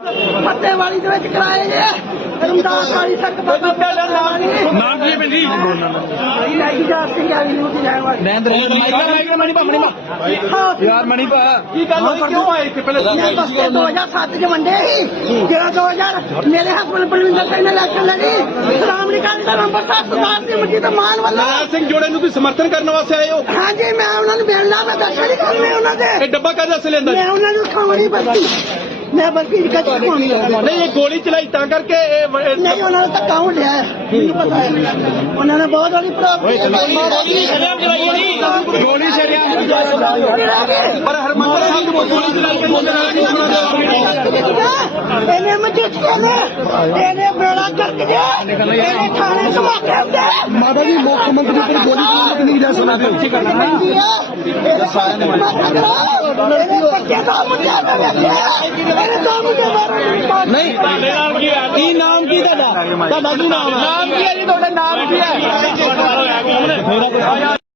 ਪੱਤੇ ਵਾਲੀ ਦੇ ਵਿੱਚ ਕਰਾਏ ਜੇ ਰਮਦਾਸ ਵਾਲੀ ਸੜਕ ਬਾਬਾ ਨਾਮ ਕੀ ਹੈ ਭੈਣ ਜੀ? ਲਾਈ ਜਾ ਸਿੰਘ ਵਾਲੀ ਨੂੰ ਦੀ ਜਾਏ ਵਾਲੀ ਮੈਂ ਅੰਦਰ ਮਣੀ ਪਾ ਮਣੀ ਪਾ ਯਾਰ ਮਣੀ ਪਾ ਕੀ ਗੱਲ ਹੋਈ? ਕਿਉਂ ਆਏ ਇੱਥੇ ਪਹਿਲੇ ਮੈਂ ਬਸਤੇ 2007 ਚ ਵੰਡੇ ਸੀ। ਜਿਹੜਾ 2000 ਮੇਰੇ ਹਸਬੰਦ ਬਲਵਿੰਦਰ ਸਿੰਘ ਨੇ ਇਲੈਕਸ਼ਨ ਲੜੀ। ਸ਼੍ਰੋਮਣੀ ਅਕਾਲੀ ਦਲ ਅੰਮ੍ਰਿਤਸਰ ਸਰਦਾਰ ਸਿੰਘ ਮਜੀਦ ਦਾ ਮਾਨ ਵੱਲੋਂ। ਲਾਲ ਸਿੰਘ ਜੋੜੇ ਨੂੰ ਤੁਸੀਂ ਸਮਰਥਨ ਕਰਨ ਵਾਸਤੇ ਆਏ ਹੋ? ਹਾਂਜੀ ਮੈਂ ਉਹਨਾਂ ਨੂੰ ਮਿਲਣਾ ਮੈਂ ਦਰਸ਼ਨ ਹੀ ਕਰਨੇ ਉਹਨਾਂ ਦੇ। ਇਹ ਡੱਬਾ ਕਾਹਦਾ ਸਿਲੰਡਰ ਮੈਂ ਉਹਨਾਂ ਨੂੰ ਖਾਵਣੀ ਮੈਂ ਬਲਕੀ ਦੀ ਕੱਚ ਖਾਣੀ ਨਹੀਂ ਇਹ ਗੋਲੀ ਚਲਾਈ ਤਾਂ ਕਰਕੇ ਇਹ ਵ- ਇਹ- ਨਹੀਂ ਉਹਨਾਂ ਨੂੰ ਧੱਕਾ ਹੋ ਰਿਹਾ ਹੈ ਮੈਨੂੰ ਪਤਾ ਹੈ ਉਹਨਾਂ ਨੇ ਬਹੁਤ ਵਾਰੀ ਪ੍ਰੋਬਲਮ ਗੋਲੀ ਛੜਿਆ ਪਰ ਹਰਮੰਦਰ ਸਾਹਿਬ ਨੂੰ ਗੋਲੀ ਚਲਾਈ ਤੇ ਉਹਦੇ ਨਾਲ ਕੀ ਹੋਣਾ ਇਹਨੇ ਮਜੀਠੀਆ ਨੇ ਇਹਨੇ ਬੇੜਾ ਕਰਕੇ ਦੇ ਇਹਨੇ ਥਾਣੇ ਸਮਾਕੇ ਹੁੰਦੇ ਮਾਤਾ ਜੀ ਮੁੱਖ ਮੰਤਰੀ ਉੱਪਰ ਗੋਲੀ ਚਲਾਉਣ ਨਹੀਂ ਜਾ ਸਕਦਾ ਮਾਰਨ ਨਹੀਂ ਕੀ ਹੈ ਨਾਮ ਕੀ ਤੁਹਾਡਾ? ਤੁਹਾਡਾ ਕੀ ਨਾਮ ਹੈ? ਨਾਮ ਕੀ ਹੈ ਜੀ? ਤੁਹਾਡਾ ਨਾਮ ਕੀ ਹੈ?